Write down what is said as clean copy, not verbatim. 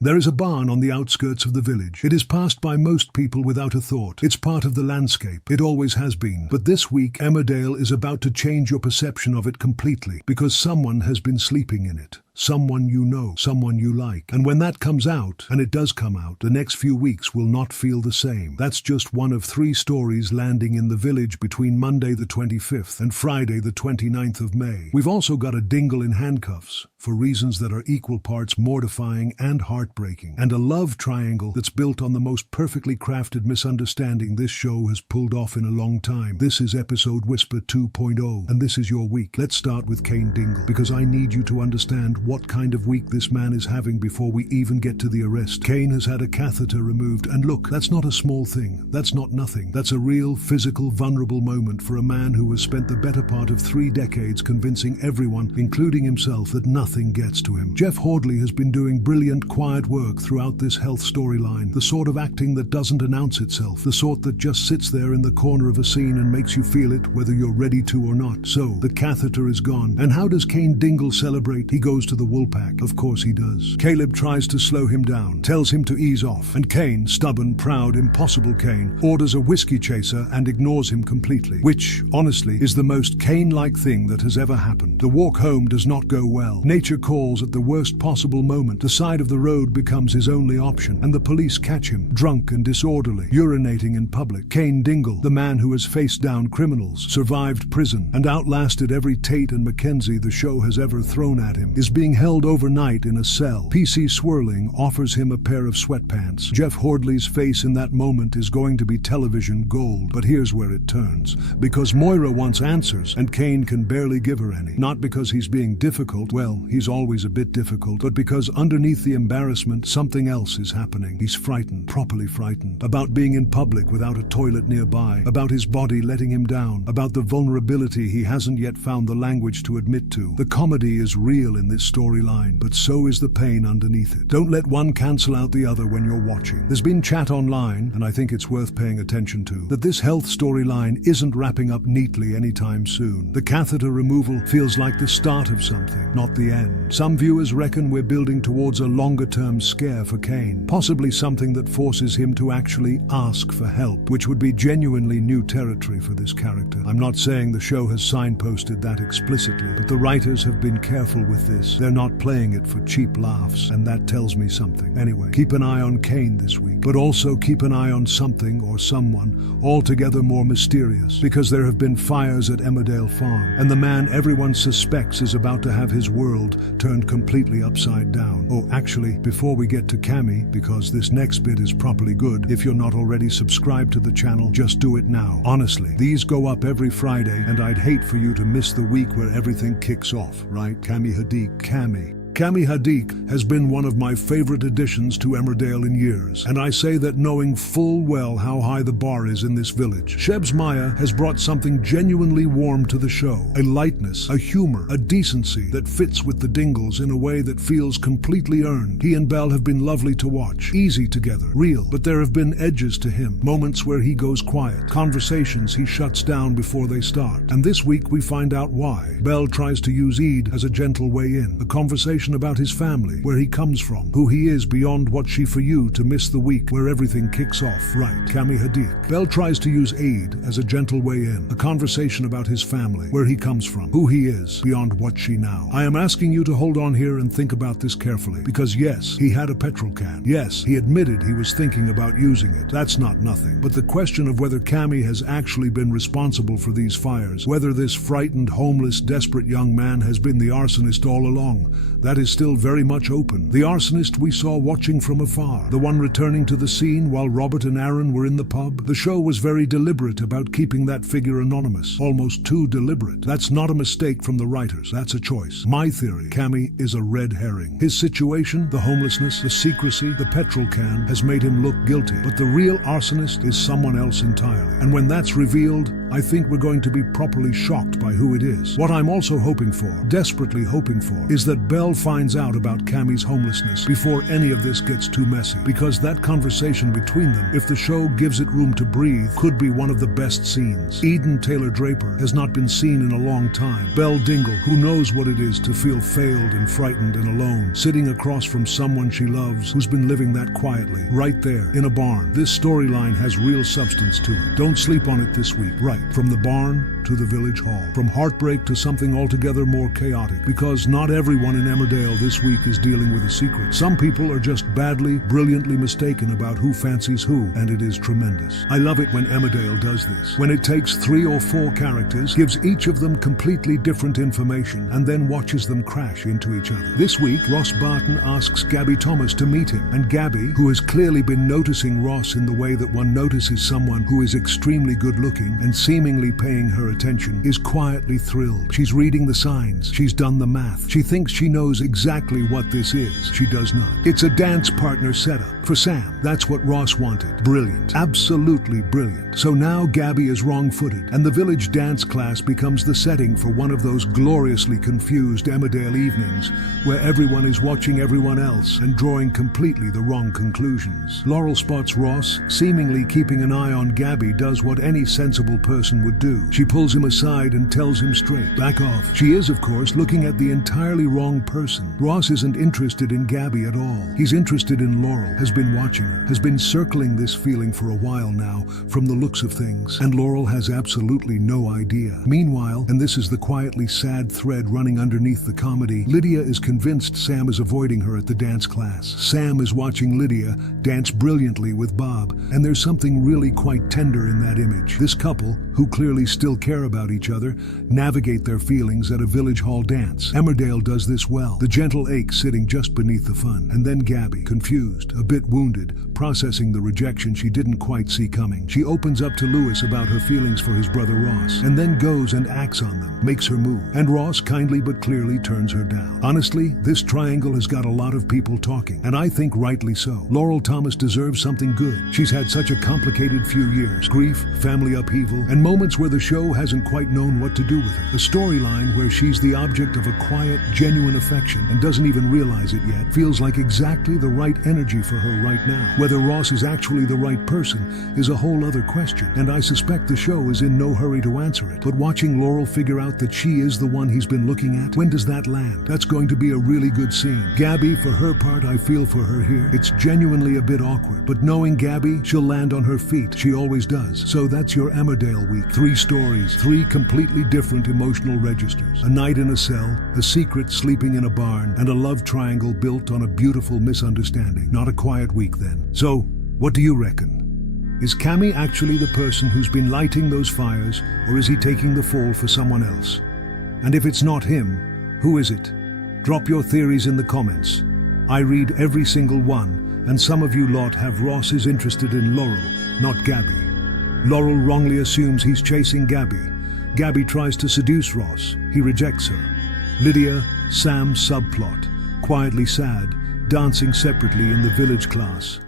There is a barn on the outskirts of the village. It is passed by most people without a thought. It's part of the landscape. It always has been. But this week, Emmerdale is about to change your perception of it completely, because someone has been sleeping in it. Someone you know, someone you like. And when that comes out, and it does come out, the next few weeks will not feel the same. That's just one of 3 stories landing in the village between Monday the 25th and Friday the 29th of May. We've also got a Dingle in handcuffs, for reasons that are equal parts mortifying and heartbreaking, and a love triangle that's built on the most perfectly crafted misunderstanding this show has pulled off in a long time. This is episode Whisper 2.0, and this is your week. Let's start with Cain Dingle, because I need you to understand what kind of week this man is having before we even get to the arrest. Cain has had a catheter removed, and look, that's not a small thing. That's not nothing. That's a real, physical, vulnerable moment for a man who has spent the better part of 3 decades convincing everyone, including himself, that nothing gets to him. Jeff Hordley has been doing brilliant, quiet work throughout this health storyline, the sort of acting that doesn't announce itself, the sort that just sits there in the corner of a scene and makes you feel it whether you're ready to or not. So, the catheter is gone. And how does Cain Dingle celebrate? He goes to the Woolpack. Of course he does. Caleb tries to slow him down, tells him to ease off, and Cain, stubborn, proud, impossible Cain, orders a whiskey chaser and ignores him completely, which, honestly, is the most Cain-like thing that has ever happened. The walk home does not go well. Nature calls at the worst possible moment. The side of the road becomes his only option, and the police catch him, drunk and disorderly, urinating in public. Cain Dingle, the man who has faced down criminals, survived prison, and outlasted every Tate and Mackenzie the show has ever thrown at him, is being held overnight in a cell. PC Swirling offers him a pair of sweatpants. Jeff Hordley's face in that moment is going to be television gold, but here's where it turns. Because Moira wants answers, and Cain can barely give her any. Not because he's being difficult, well, he's always a bit difficult, but because underneath the embarrassment, something else is happening. He's frightened, properly frightened, about being in public without a toilet nearby, about his body letting him down, about the vulnerability he hasn't yet found the language to admit to. The comedy is real in this storyline, but so is the pain underneath it. Don't let one cancel out the other when you're watching. There's been chat online, and I think it's worth paying attention to, that this health storyline isn't wrapping up neatly anytime soon. The catheter removal feels like the start of something, not the end. Some viewers reckon we're building towards a longer-term scare for Cain, possibly something that forces him to actually ask for help, which would be genuinely new territory for this character. I'm not saying the show has signposted that explicitly, but the writers have been careful with this. They're not playing it for cheap laughs, and that tells me something. Anyway, keep an eye on Cain this week, but also keep an eye on something or someone altogether more mysterious, because there have been fires at Emmerdale Farm, and the man everyone suspects is about to have his world turned completely upside down. Oh, actually, before we get to Kammy, because this next bit is properly good, if you're not already subscribed to the channel, just do it now. Honestly, these go up every Friday, and I'd hate for you to miss the week where everything kicks off, right? Kammy Hadiq, Kammy Hadiq has been one of my favorite additions to Emmerdale in years, and I say that knowing full well how high the bar is in this village. Shebs Maya has brought something genuinely warm to the show, a lightness, a humor, a decency that fits with the Dingles in a way that feels completely earned. He and Belle have been lovely to watch, easy together, real, but there have been edges to him, moments where he goes quiet, conversations he shuts down before they start, and this week we find out why. Belle tries to use Eid as a gentle way in, a conversation about his family, where he comes from, who he is beyond what she for you to miss the week where everything kicks off, right? Kammy Hadiq. Belle tries to use Aid as a gentle way in, a conversation about his family, where he comes from, who he is beyond what she now. I am asking you to hold on here and think about this carefully, because yes, he had a petrol can. Yes, he admitted he was thinking about using it. That's not nothing. But the question of whether Kammy has actually been responsible for these fires, whether this frightened, homeless, desperate young man has been the arsonist all along, that is still very much open. The arsonist we saw watching from afar, the one returning to the scene while Robert and Aaron were in the pub. The show was very deliberate about keeping that figure anonymous, almost too deliberate. That's not a mistake from the writers, that's a choice. My theory, Kammy is a red herring. His situation, the homelessness, the secrecy, the petrol can, has made him look guilty, but the real arsonist is someone else entirely. And when that's revealed, I think we're going to be properly shocked by who it is. What I'm also hoping for, desperately hoping for, is that Belle finds out about Cammy's homelessness before any of this gets too messy, because that conversation between them, if the show gives it room to breathe, could be one of the best scenes. Eden Taylor Draper has not been seen in a long time. Belle Dingle, who knows what it is to feel failed and frightened and alone, sitting across from someone she loves who's been living that quietly, right there, in a barn. This storyline has real substance to it. Don't sleep on it this week. Right, from the barn to the village hall. From heartbreak to something altogether more chaotic. Because not everyone in Emmerdale this week is dealing with a secret. Some people are just badly, brilliantly mistaken about who fancies who, and it is tremendous. I love it when Emmerdale does this. When it takes 3 or 4 characters, gives each of them completely different information, and then watches them crash into each other. This week, Ross Barton asks Gabby Thomas to meet him, and Gabby, who has clearly been noticing Ross in the way that one notices someone who is extremely good looking and seemingly paying her attention, is quietly thrilled. She's reading the signs. She's done the math. She thinks she knows exactly what this is. She does not. It's a dance partner setup for Sam. That's what Ross wanted. Brilliant. Absolutely brilliant. So now Gabby is wrong-footed, and the village dance class becomes the setting for one of those gloriously confused Emmerdale evenings where everyone is watching everyone else and drawing completely the wrong conclusions. Laurel spots Ross, seemingly keeping an eye on Gabby, does what any sensible person would do. She pulls him aside and tells him straight, back off. She is, of course, looking at the entirely wrong person. Ross isn't interested in Gabby at all. He's interested in Laurel, has been watching her, has been circling this feeling for a while now, from the looks of things, and Laurel has absolutely no idea. Meanwhile, and this is the quietly sad thread running underneath the comedy, Lydia is convinced Sam is avoiding her at the dance class. Sam is watching Lydia dance brilliantly with Bob, and there's something really quite tender in that image. This couple, who clearly still care about each other, navigate their feelings at a village hall dance. Emmerdale does this well, the gentle ache sitting just beneath the fun. And then Gabby, confused, a bit wounded, processing the rejection she didn't quite see coming. She opens up to Lewis about her feelings for his brother Ross, and then goes and acts on them, makes her move. And Ross kindly but clearly turns her down. Honestly, this triangle has got a lot of people talking, and I think rightly so. Laurel Thomas deserves something good. She's had such a complicated few years. Grief, family upheaval, and moments where the show hasn't quite known what to do with her. A storyline where she's the object of a quiet, genuine affection and doesn't even realize it yet feels like exactly the right energy for her right now. Whether Ross is actually the right person is a whole other question, and I suspect the show is in no hurry to answer it. But watching Laurel figure out that she is the one he's been looking at, when does that land? That's going to be a really good scene. Gabby, for her part, I feel for her here. It's genuinely a bit awkward, but knowing Gabby, she'll land on her feet. She always does. So that's your Emmerdale week. 3 stories, 3 completely different emotional registers. A night in a cell, a secret sleeping in a barn, and a love triangle built on a beautiful misunderstanding. Not a quiet week then. So, what do you reckon? Is Kammy actually the person who's been lighting those fires, or is he taking the fall for someone else? And if it's not him, who is it? Drop your theories in the comments. I read every single one, and some of you lot have Ross is interested in Laurel, not Gabby. Laurel wrongly assumes he's chasing Gabby. Gabby tries to seduce Ross. He rejects her. Lydia, Sam subplot, quietly sad, dancing separately in the village class.